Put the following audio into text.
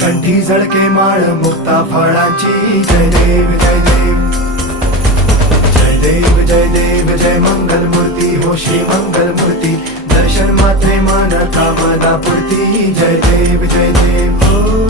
कंठी झळके माळ मुक्ता फळाची जय देव जय देव जय देव जय देव जय मंगल मूर्ती हो श्री मंगल मूर्ती दर्शन मात्रे मन कामना पूर्ती जय देव जय देव हो